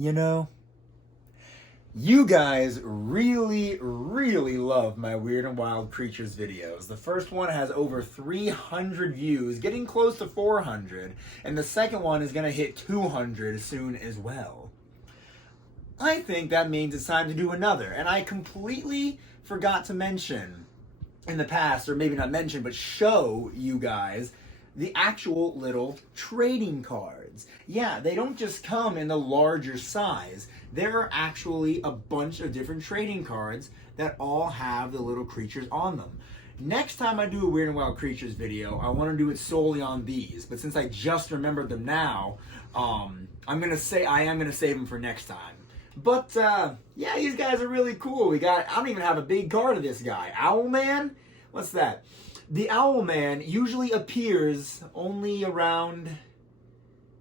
You know, you guys really love my Weird and Wild Creatures videos. The first one has over 300 views, getting close to 400, and the second one is going to hit 200 soon as well. I think that means it's time to do another, and I completely forgot to mention in the past, or maybe not mention, but show you guys the actual little trading cards. Yeah, they don't just come in the larger size. There are actually a bunch of different trading cards that all have the little creatures on them. Next time I do a Weird and Wild Creatures video, I want to do it solely on these. But since I just remembered them now, I am gonna save them for next time. But yeah, these guys are really cool. I don't even have a big card of this guy. Owlman? What's that? The Owlman usually appears only around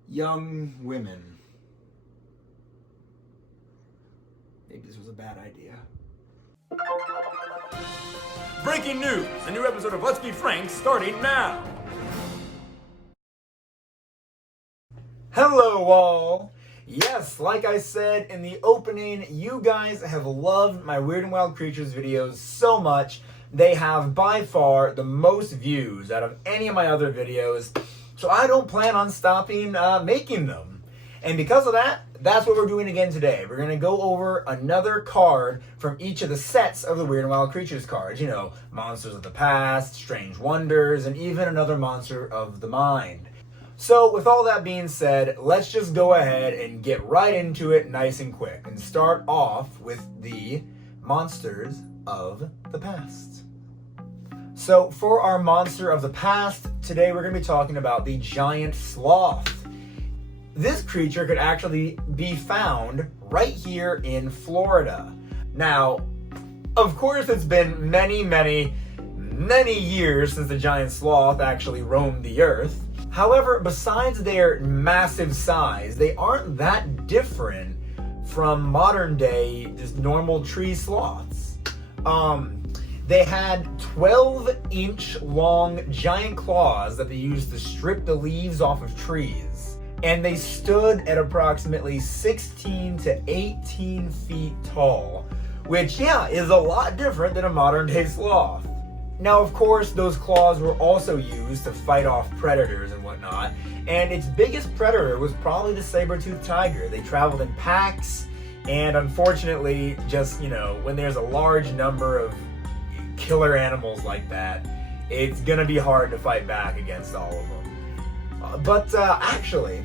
young women. Maybe this was a bad idea. Breaking news! A new episode of Let's Be Frank starting now! Hello all! Yes, like I said in the opening, you guys have loved my Weird and Wild Creatures videos so much. They have by far the most views out of any of my other videos, so I don't plan on stopping making them. And because of that, that's what we're doing again today. We're going to go over another card from each of the sets of the Weird and Wild Creatures cards. You know, Monsters of the Past, Strange Wonders, and even another Monster of the Mind. So with all that being said, let's just go ahead and get right into it nice and quick and start off with the Monsters of the Past. So for our Monster of the Past, today we're going to be talking about the Giant Sloth. This creature could actually be found right here in Florida. Now, of course it's been many years since the Giant Sloth actually roamed the earth. However, besides their massive size, they aren't that different from modern day just normal tree sloths. They had 12-inch long giant claws that they used to strip the leaves off of trees. And they stood at approximately 16 to 18 feet tall, which, yeah, is a lot different than a modern day sloth. Now, of course, those claws were also used to fight off predators and whatnot, and its biggest predator was probably the saber-toothed tiger. They traveled in packs, and unfortunately, just, you know, when there's a large number of killer animals like that, it's gonna be hard to fight back against all of them. But actually,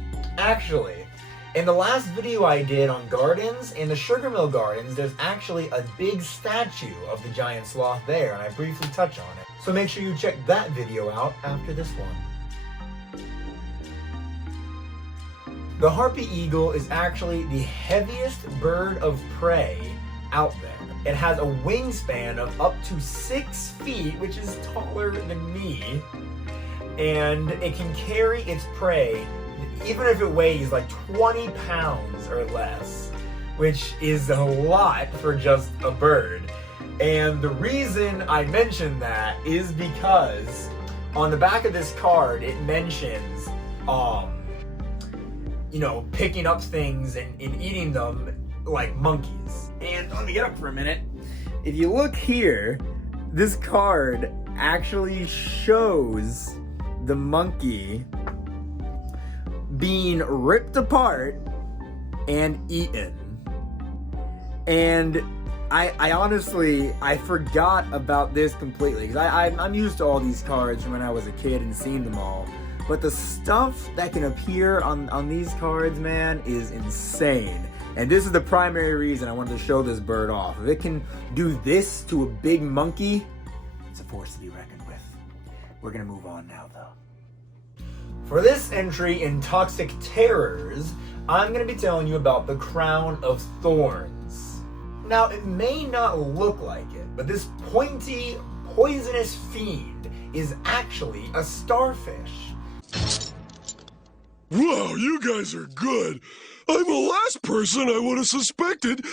in the last video I did on gardens, in the Sugar Mill Gardens, there's actually a big statue of the giant sloth there, and I briefly touch on it. So make sure you check that video out after this one. The Harpy eagle is actually the heaviest bird of prey out there. It has a wingspan of up to 6 feet, which is taller than me, and it can carry its prey even if it weighs like 20 pounds or less, which is a lot for just a bird. And the reason I mention that is because on the back of this card it mentions you know, picking up things and eating them like monkeys. And let me get up for a minute. If you look here, this card actually shows the monkey being ripped apart and eaten. And I honestly, I forgot about this completely, because I'm used to all these cards from when I was a kid and seen them all. But the stuff that can appear on these cards, man, is insane. And this is the primary reason I wanted to show this bird off. If it can do this to a big monkey, it's a force to be reckoned with. We're gonna move on now, though. For this entry in Toxic Terrors, I'm going to be telling you about the Crown of Thorns. Now, it may not look like it, but this pointy, poisonous fiend is actually a starfish. Wow, you guys are good. I'm the last person I would have suspected.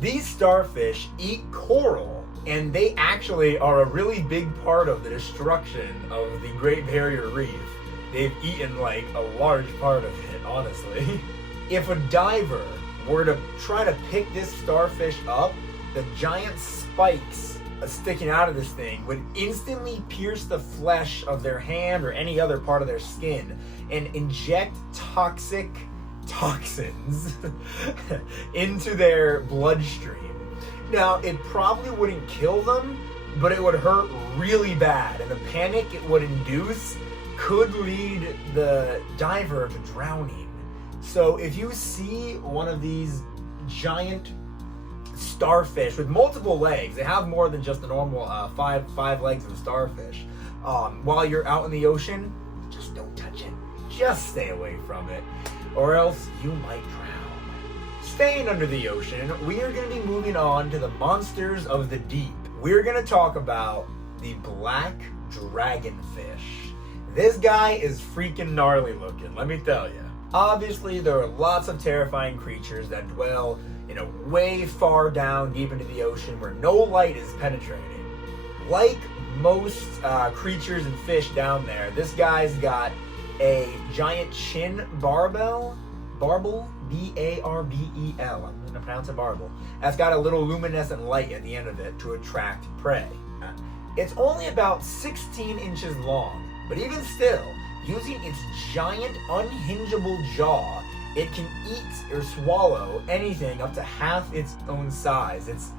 These starfish eat coral, and they actually are a really big part of the destruction of the Great Barrier Reef. They've eaten like a large part of it, honestly. If a diver were to try to pick this starfish up, the giant spikes sticking out of this thing would instantly pierce the flesh of their hand or any other part of their skin and inject toxins into their bloodstream. Now, it probably wouldn't kill them, but it would hurt really bad, and the panic it would induce could lead the diver to drowning. So if you see one of these giant starfish with multiple legs, they have more than just the normal five legs of a starfish, while you're out in the ocean, just don't touch it. Just stay away from it, or else you might drown. Staying under the ocean, we are going to be moving on to the monsters of the deep. We're going to talk about the black dragonfish. This guy is freaking gnarly looking, let me tell you. Obviously, there are lots of terrifying creatures that dwell, way far down deep into the ocean where no light is penetrating. Like most creatures and fish down there, this guy's got a giant chin barbel, B-A-R-B-E-L. I'm going to pronounce it barbel. That's got a little luminescent light at the end of it to attract prey. It's only about 16 inches long, but even still, using its giant unhingeable jaw, it can eat or swallow anything up to half its own size. It's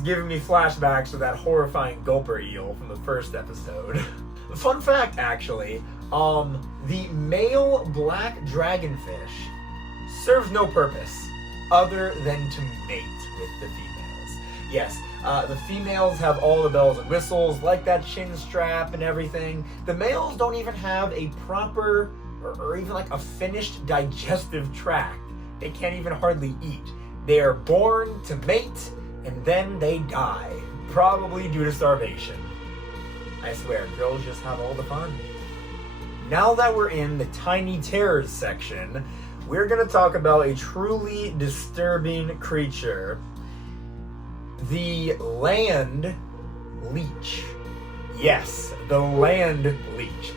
giving me flashbacks to that horrifying gulper eel from the first episode. Fun fact, actually, the male black dragonfish serves no purpose other than to mate with the females. Yes, the females have all the bells and whistles, like that chin strap and everything. The males don't even have a proper or even like a finished digestive tract. They can't even hardly eat. They are born to mate and then they die, probably due to starvation. I swear, girls just have all the fun. Now that we're in the tiny terrors section, we're going to talk about a truly disturbing creature, the land leech. Yes, the land leech.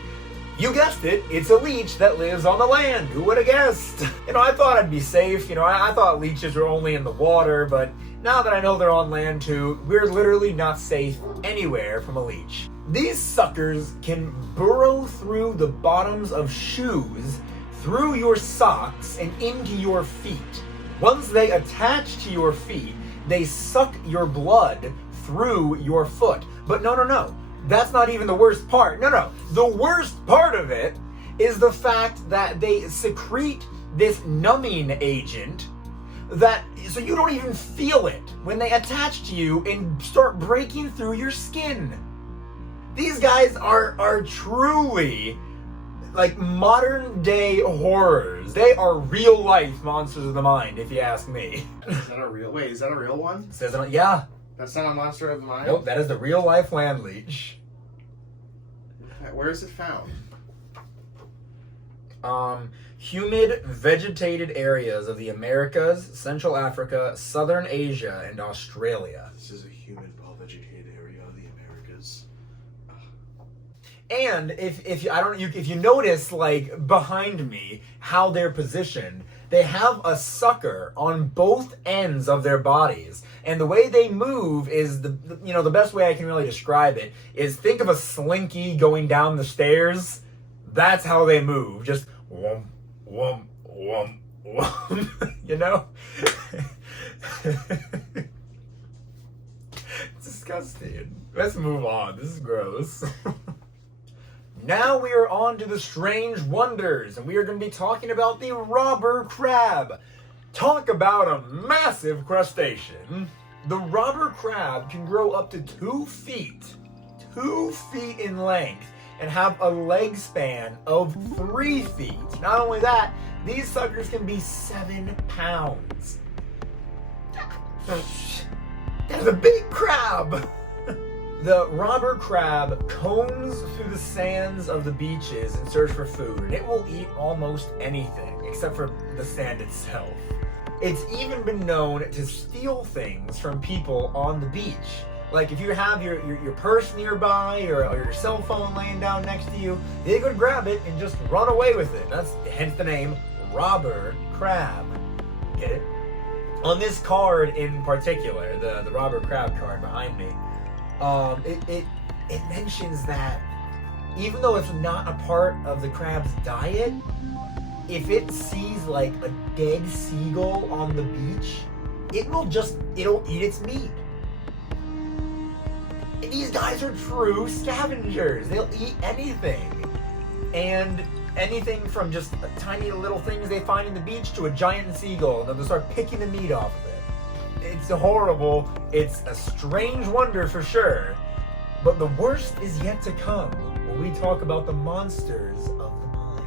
You guessed it, it's a leech that lives on the land. Who would have guessed? I thought I'd be safe. I thought leeches were only in the water, but now that I know they're on land too, we're literally not safe anywhere from a leech. These suckers can burrow through the bottoms of shoes, through your socks, and into your feet. Once they attach to your feet, they suck your blood through your foot. But no. That's not even the worst part. No. The worst part of it is the fact that they secrete this numbing agent so you don't even feel it when they attach to you and start breaking through your skin. These guys are truly like modern day horrors. They are real life monsters of the mind, if you ask me. Is that a real one? It says, yeah. That's not a monster of the mind? Nope, that is the real life land leech. Where is it found? Humid, vegetated areas of the Americas, Central Africa, Southern Asia, and Australia. This is a humid, well-vegetated area of the Americas. And if you notice, like behind me, how they're positioned, they have a sucker on both ends of their bodies, and the way they move is the best way I can really describe it is think of a slinky going down the stairs. That's how they move, just whomp, whomp, whomp, whomp. It's disgusting. Let's move on. This is gross. Now we are on to the strange wonders, and we are going to be talking about the robber crab. Talk about a massive crustacean. The robber crab can grow up to 2 feet in length, and have a leg span of 3 feet. Not only that, these suckers can be 7 pounds. That's a big crab! The robber crab combs through the sands of the beaches in search for food, and it will eat almost anything, except for the sand itself. It's even been known to steal things from people on the beach. Like if you have your purse nearby or your cell phone laying down next to you, they could grab it and just run away with it. That's hence the name robber crab. Get it? On this card in particular, the Robber Crab card behind me, it mentions that even though it's not a part of the crab's diet, if it sees like a dead seagull on the beach, it'll eat its meat. And these guys are true scavengers. They'll eat anything. And anything from just tiny little things they find in the beach to a giant seagull, and they'll start picking the meat off of it. It's horrible. It's a strange wonder for sure. But the worst is yet to come when we talk about the monsters of the mind.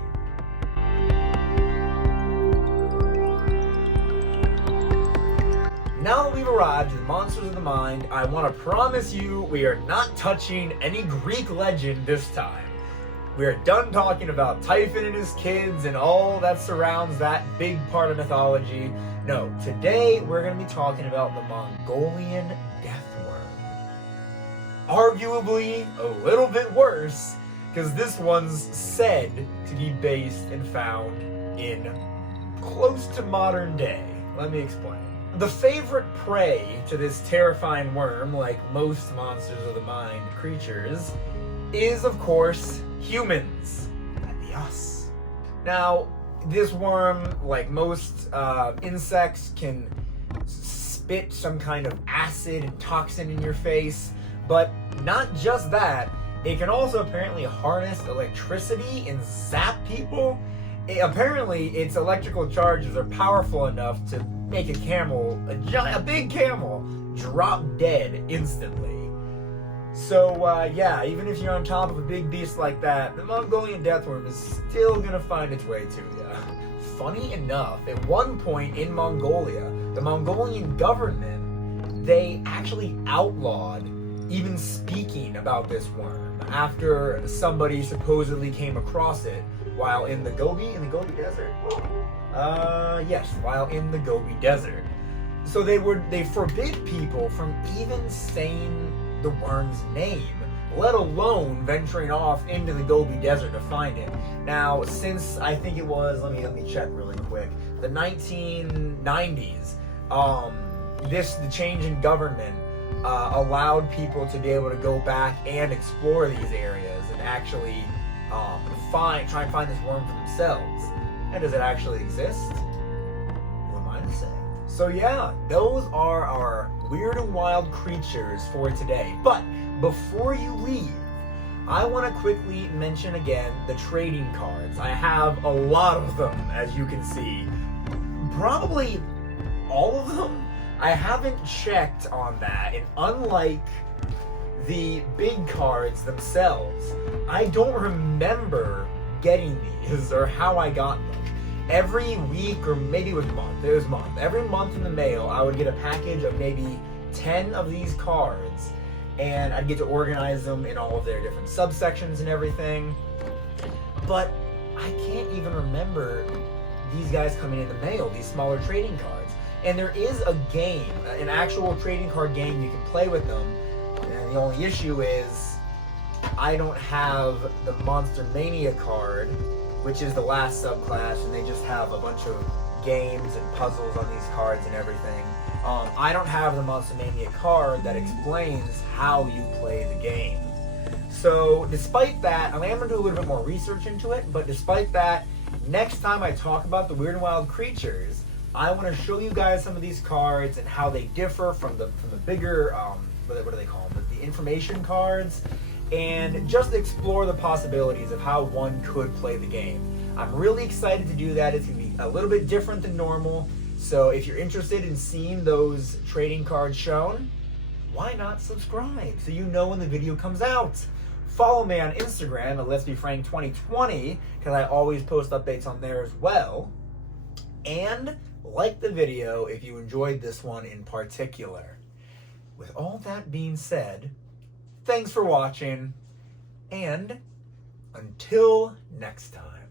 Now that we've arrived at the monsters of the mind, I want to promise you we are not touching any Greek legend this time. We are done talking about Typhon and his kids and all that surrounds that big part of mythology. No, today we're going to be talking about the Mongolian death worm. Arguably a little bit worse, because this one's said to be based and found in close to modern day. Let me explain. The favorite prey to this terrifying worm, like most monsters of the mind creatures, is of course humans. That'd be us. Now, this worm, like most insects, can spit some kind of acid and toxin in your face, but not just that, it can also apparently harness electricity and zap people. Apparently, its electrical charges are powerful enough to make a big camel, drop dead instantly. So, yeah, even if you're on top of a big beast like that, the Mongolian deathworm is still gonna find its way to you. Funny enough, at one point in Mongolia, the Mongolian government, they actually outlawed even speaking about this worm after somebody supposedly came across it while in the Gobi Desert? Yes, while in the Gobi Desert. So they forbid people from even saying the worm's name, let alone venturing off into the Gobi Desert to find it. Now, since I think it was, let me check really quick, the 1990s, the change in government allowed people to be able to go back and explore these areas and actually try and find this worm for themselves. And does it actually exist? Who am I to say? So yeah, those are our weird and wild creatures for today. But before you leave, I want to quickly mention again the trading cards. I have a lot of them, as you can see. Probably all of them. I haven't checked on that, and unlike the big cards themselves, I don't remember getting these or how I got them. Every week, or maybe it was month, every month in the mail, I would get a package of maybe 10 of these cards, and I'd get to organize them in all of their different subsections and everything. But I can't even remember these guys coming in the mail, these smaller trading cards. And there is a game, an actual trading card game you can play with them. And the only issue is I don't have the Monster Mania card, which is the last subclass, and they just have a bunch of games and puzzles on these cards and everything. I don't have the Monster Mania card that explains how you play the game. So despite that, I'm going to do a little bit more research into it, but despite that, next time I talk about the weird and wild creatures, I want to show you guys some of these cards and how they differ from the bigger, what do they call them, the information cards, and just explore the possibilities of how one could play the game. I'm really excited to do that. It's going to be a little bit different than normal, so if you're interested in seeing those trading cards shown, why not subscribe so you know when the video comes out? Follow me on Instagram at Let's Be Frank 2020, because I always post updates on there as well. And like the video if you enjoyed this one in particular. With all that being said, thanks for watching, and until next time.